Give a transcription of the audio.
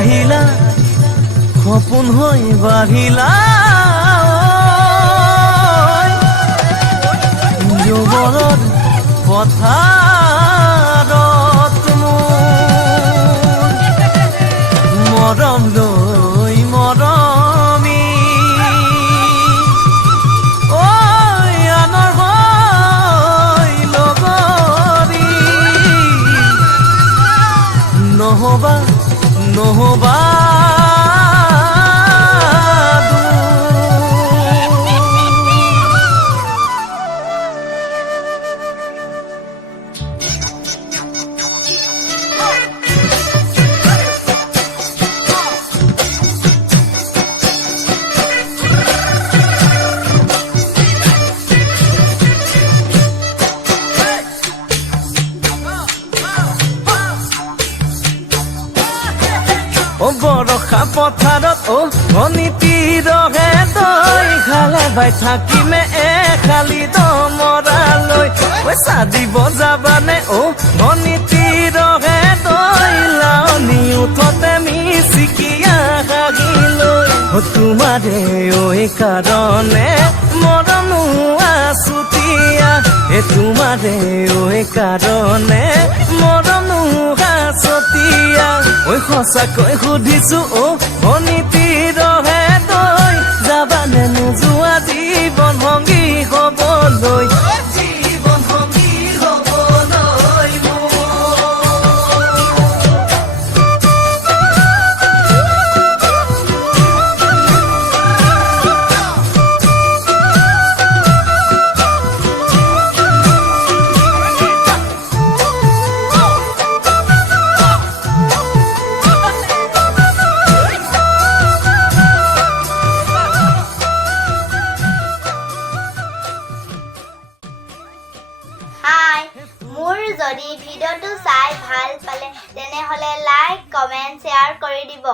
আহিলা সপোন হৈ বাঢ়িলা যুৱৰত পথাৰত মৰম লৈ মৰমি আনৰ হৈ লগৰী নহবা নহবা বৰষা পথাৰত অনিতি ৰহে তই খালে বাই থাকিমে খালি দমৰালৈ পইচা দিব যাবানে অনিতি ৰহে তই লাৱনি উঠতে মিচিকিয়া হাগিলৈ তোমাৰে কাৰণে মৰমো আছুতীয়া তোমাৰে কাৰণে মৰমো আছতীয়া সঁচাকৈ সুধিছো অনিতি ৰহে তই যাবানে নোযোৱা জীৱন সংগী হবলৈ জীৱন সংগী হবলৈ মোৰ যদি ভিডিঅ'টো চাই ভাল পালে তেনেহ'লে লাইক, কমেণ্ট, শ্বেয়াৰ কৰি দিব।